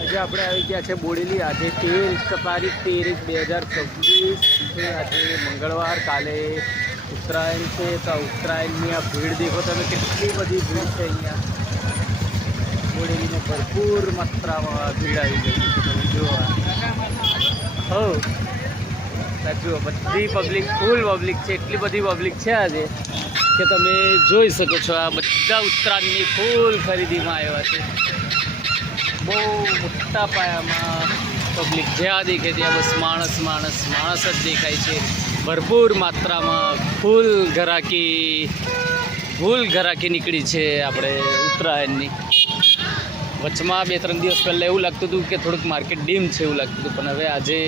આજે આપણે આવી ગયા છે બોડેલી. આજે તેર તારીખ તેર એક બે હજાર છવ્વીસ આજે મંગળવાર, કાલે ઉત્તરાયણ છે. તો ઉત્તરાયણની આ ભીડ દેખો તમે, કેટલી બધી ભીડ છે અહીંયા. બોડેલીને ભરપૂર માત્રામાં ભીડ આવી ગઈ તમે જોવા હો જુઓ, બધી પબ્લિક ફૂલ પબ્લિક છે. એટલી બધી પબ્લિક છે આજે કે તમે જોઈ શકો છો આ બધા ઉત્તરાયણની ફૂલ ખરીદીમાં આવ્યા છે. બહુ મોટા પાયામાં પબ્લિક જ્યાં દેખે ત્યાં બસ માણસ માણસ માણસ જ દેખાય છે. ભરપૂર માત્રામાં ફૂલ ઘરાકી ફૂલ ઘરાકી નીકળી છે આપણે ઉત્તરાયણની. વચમાં બે, ત્રણ દિવસ પહેલાં એવું લાગતું હતું કે થોડુંક માર્કેટ ડીમ છે એવું લાગતું હતું, પણ હવે આજે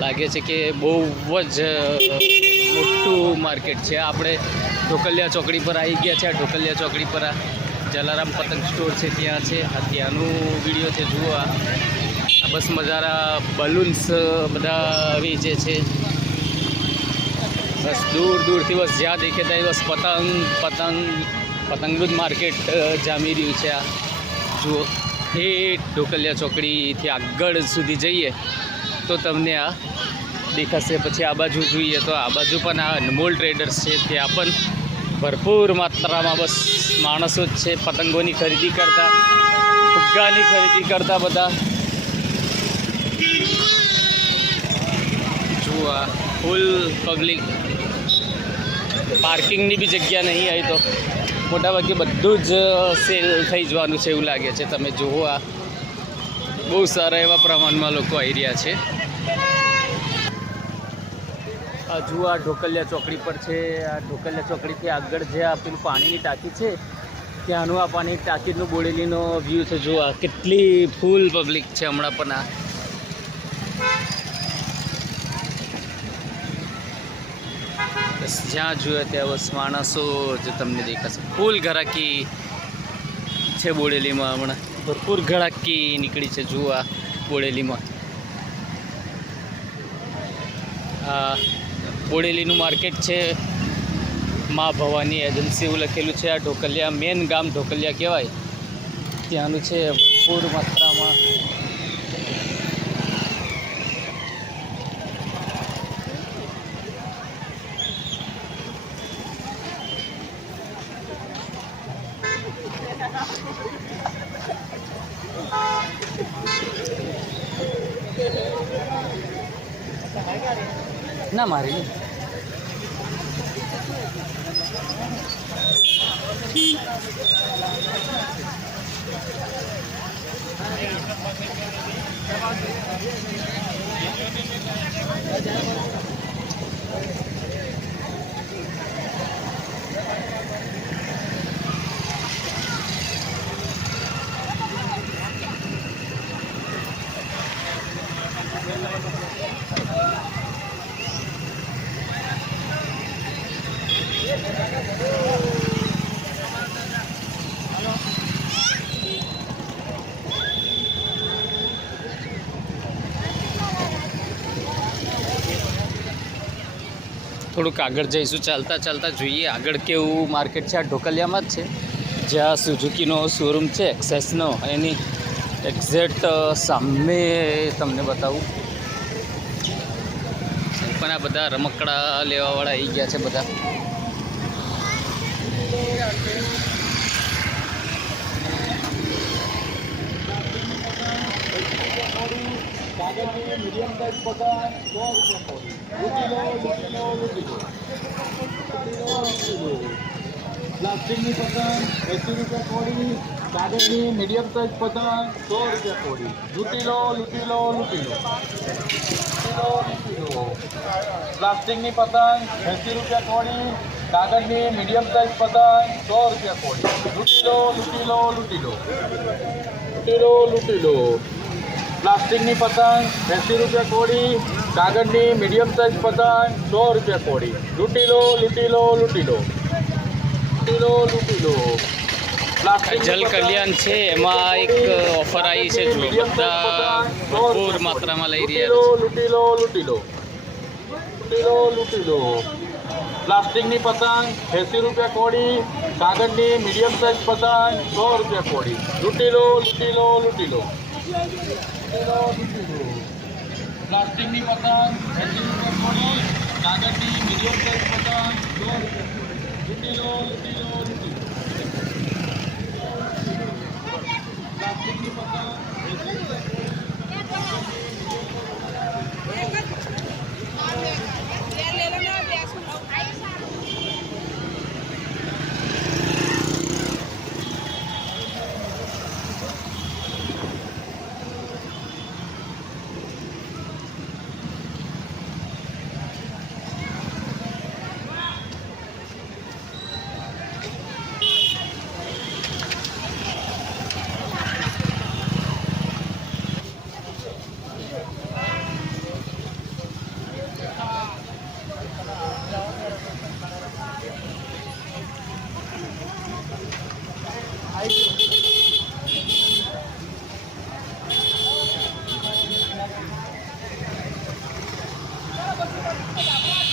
લાગે છે કે બહુ જ મોટું માર્કેટ છે. આપણે ઢોકલિયા ચોકડી પર આવી ગયા છે, આ ઢોકલિયા ચોકડી પર આ જલારામ પતંગ સ્ટોર છે ત્યાં છે. આ ત્યાંનું વીડિયો છે, જુઓ આ. બસ મજારા બલૂન્સ બધા વેચે છે. બસ દૂર દૂરથી બસ જ્યાં દેખે ત્યાં બસ પતંગ પતંગ, પતંગનું જ માર્કેટ જામી રહ્યું છે આ. જુઓ એ ઢોકલિયા ચોકડીથી આગળ સુધી જઈએ તો તમને આ દેખાશે. પછી આ બાજુ જોઈએ તો આ બાજુ પણ આ અનમોલ ટ્રેડર્સ છે. ત્યાં પણ ભરપૂર માત્રામાં બસ માણસો જ છે, પતંગોની ખરીદી કરતા, ફુગ્ગાની ખરીદી કરતા બધા. જુઓ ફૂલ પબ્લિક પાર્કિંગની બી જગ્યા નહીં આવી તો મોટાભાગે બધું જ સેલ થઈ જવાનું છે એવું લાગે છે. તમે જુઓ આ, બહુ સારા એવા પ્રમાણમાં લોકો આવી રહ્યા છે આ જુઓ આ ઢોકલિયા ચોકડી પર છે. આ ઢોકલિયા ચોકડીથી આગળ જે આ પાણીની ટાંકી છે, ત્યાંનું આ પાણી ટાંકીનું બોડેલીનો વ્યૂ છે. જુઓ કેટલી ફૂલ પબ્લિક છે હમણાં પણ આ. જ્યાં જોઈએ ત્યાં બસ માણસો જે તમને દેખાશે. ફૂલ ઘરાકી છે બોડેલીમાં હમણાં. ભરપૂર ઘરાકી નીકળી છે. જુઓ આ બોડેલીમાં. આ બોડેલીનું માર્કેટ છે. મા ભવાની એજન્સી એવું લખેલું છે. આ ઢોકલિયા મેન ગામ ઢોકલિયા કહેવાય. ત્યાંનું છે પૂર માત્રામાં enam hari ini થોડુંક આગળ જઈશું. ચાલતા ચાલતા જોઈએ આગળ કેવું માર્કેટ છે. આ ઢોકલિયામાં જ છે. જ્યાં સુઝુકીનો શોરૂમ છે એક્સેસનો એની એક્ઝેક્ટ સામે તમને બતાવું. પણ આ બધા રમકડા લેવાવાળા આવી ગયા છે બધા. મીડિયમ સાઇઝ પતંગ, સો રૂપિયા પ્લાસ્ટિકની પતંગ એસી રૂપિયા કોડી કાગળની મીડિયમ સાઇઝ પતંગ સો રૂપિયા કોડી લૂંટી લો, લૂટી લો. લૂંટી લો લૂંટી લો. લૂંટી પ્લાસ્ટિકની પતંગ એસી રૂપિયા કોડી કાગળની મીડિયમ સાઇઝ પતંગ સો રૂપિયા કોડી લૂંટી લો લૂંટી લો લૂંટી લો લૂંટી લો લૂંટી લો પ્લાસ્ટિકની પતંગ એંસી રૂપિયા કોડી કાગળની મીડિયમ સાઇઝ પતંગ સો રૂપિયા કોડી લૂંટી લો લૂંટી લો લૂંટી લો લૂંટી લો લૂંટી લો જલ કલ્યાણ છે એમાં એક ઓફર આવી છે જો. બધા ભરપૂર માત્રામાં લઈ રહ્યા છે. લૂંટી લો લૂંટી લો લૂંટી લો લૂંટી લો પ્લાસ્ટિકની પતંગ, એંસી રૂપિયા કોડી કાગળની મીડિયમ સાઇઝ પતંગ, સો રૂપિયા કોડી લૂંટી લો લૂંટી લો લૂંટી લો. પ્લાસ્ટિકની પતંગ, એંસી રૂપિયા કોડી કાગળની મીડિયમ સાઇઝ પતંગ, સો લૂંટી લો લૂંટી લો લૂંટી લો પ્લાસ્ટિકની પતંગ 80 રૂપિયા Yeah.